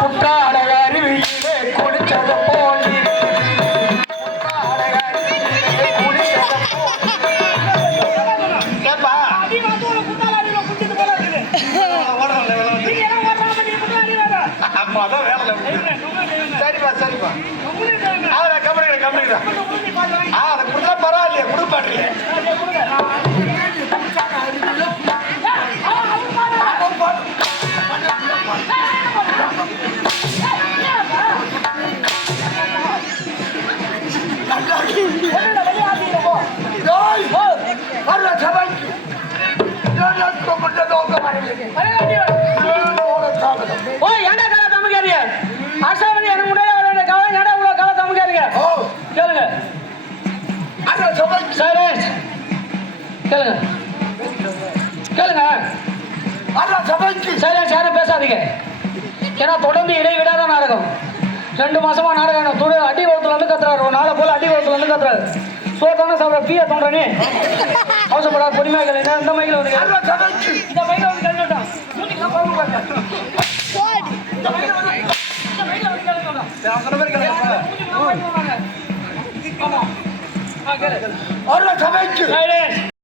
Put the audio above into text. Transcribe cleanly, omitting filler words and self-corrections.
குற்றால அருவியிலே குளிச்சது போல் சரிப்பா சரிப்பா கம்பெனி அதை கொடுத்தா பரவாயில்லையே கொடுப்பாட்டில்ல அசாமதி எனக்கு முன்னாடி கவலை ஏடா இவ்வளவு கவலை தமக்காருங்க கேளுங்க கேளுங்க கேளுங்க சைலன்ஸ் யாரும் பேசாதீங்க. ஏன்னா தொடர்ந்து இடைவிடாத நாடகம் 2 மாசமா நாடகம் அடி வகுத்துல இருந்து கத்துறாரு. ஒரு நாளை போல அடி வகுத்துல இருந்து கத்துறாரு. சோத்தான சாப்பிட பீய தோன்றனே அவசப்படா பொடிமைகள் இந்த மைக்கில் வந்து இந்த மைக்கில் வந்து கழிட்டான் ஆமா